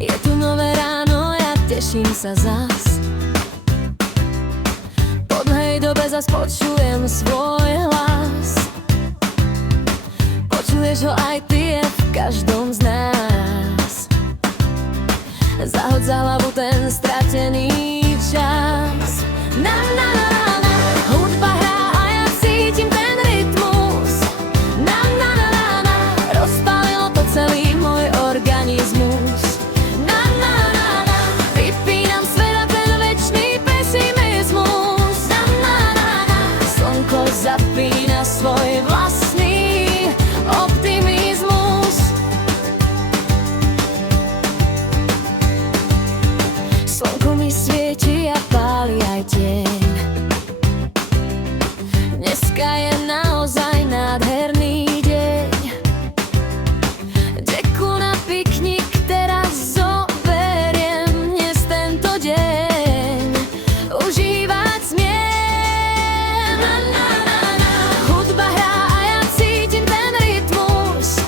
Je tu nové ráno, ja teším sa zas. Po dlhej dobe zas počujem svoj hlas. Počuješ ho aj ty, je v každom z nás. Zahoď za hlavu ten stratený čas. Na, na, na, na. Hudba hrá a ja cítim ten rytmus. Na, na, na, na, na. Rozpálilo to celý môj organizmus. Na, na, na, na. Vypínam svet a ten večný pesimizmus. Na, na, na, na. Slnko zapína svoj vlastný optimizmus. Slnko mi svieti a páli aj tieň. Dneska je naozaj nádherný deň. Deku na piknik teraz zoberiem. Dnes tento deň užívať smiem. Na, na, na, na. Hudba hrá a ja cítim ten rytmus.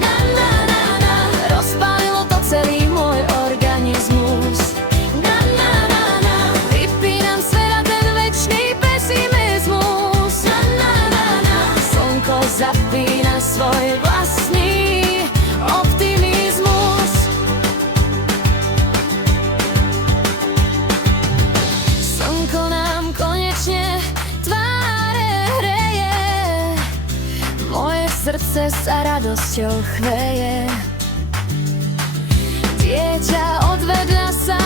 Na, na, na, na. Rozpálilo to celý môj organizmus. Na, na, na, na. Vypínam svet a ten večný pesimizmus. Na, na, na, na. Slnko zapína svoj vlastný optimizmus. Slnko nám konečne tváre hreje. Moje srdce sa radosťou chveje. Dieťa od vedľa sa